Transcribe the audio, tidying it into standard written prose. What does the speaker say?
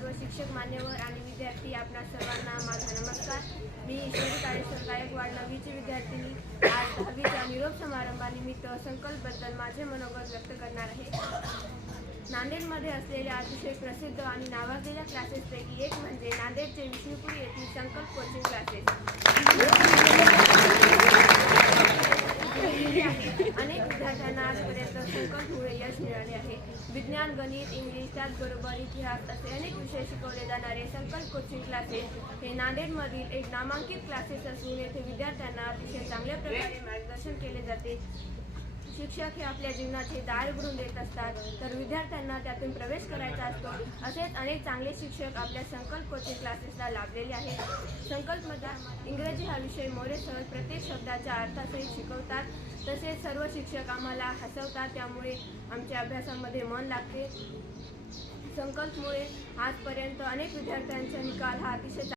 सर्व शिक्षक मान्यवर आणि विद्यार्थी आपणा सर्वांना माझा नमस्कार। मी ईश्वरी काळेश्वर गायकवाड 9वीची विद्यार्थिनी आज 10वीच्या निरोप समारंभानिमित्त संकल्पबद्दल माझे मनोगत व्यक्त करणार आहे। नांदेडमध्ये असलेल्या अतिशय प्रसिद्ध आणि नावाजलेल्या क्लासेसपैकी एक म्हणजे नांदेडचे विष्णुपुरी येथील संकल्प कोचिंग क्लासेस। अनेक विद्यार्थ्यांना आजपर्यंत संकल्पमुळे यश मिळाले आहे। विज्ञान, गणित, इंग्लिश त्याचबरोबर इतिहास असे अनेक विषय शिकवले जाणारे संकल्प कोचिंग क्लासेस हे नांदेडमधील एक नामांकित क्लासेस असून येथे विद्यार्थ्यांना अतिशय चांगल्या प्रकारे मार्गदर्शन केले जाते। शिक्षक हे आपल्या जीवनाचे दार उघडून देत असतात, तर विद्यार्थ्यांना त्यातून प्रवेश करायचा असतो। असेच अनेक चांगले शिक्षक आपल्या संकल्प कोचिंग क्लासेसला लाभलेले आहेत। संकल्पमध्ये इंग्रजी हा विषय मोरेसह प्रत्येक शब्दाच्या अर्थासहित शिकवतात। तसेच सर्व शिक्षक आम्हाला हसवतात, त्यामुळे आमच्या अभ्यासामध्ये मन लागते। संकल्पमुळे आजपर्यंत अनेक विद्यार्थ्यांचा निकाल हा अतिशय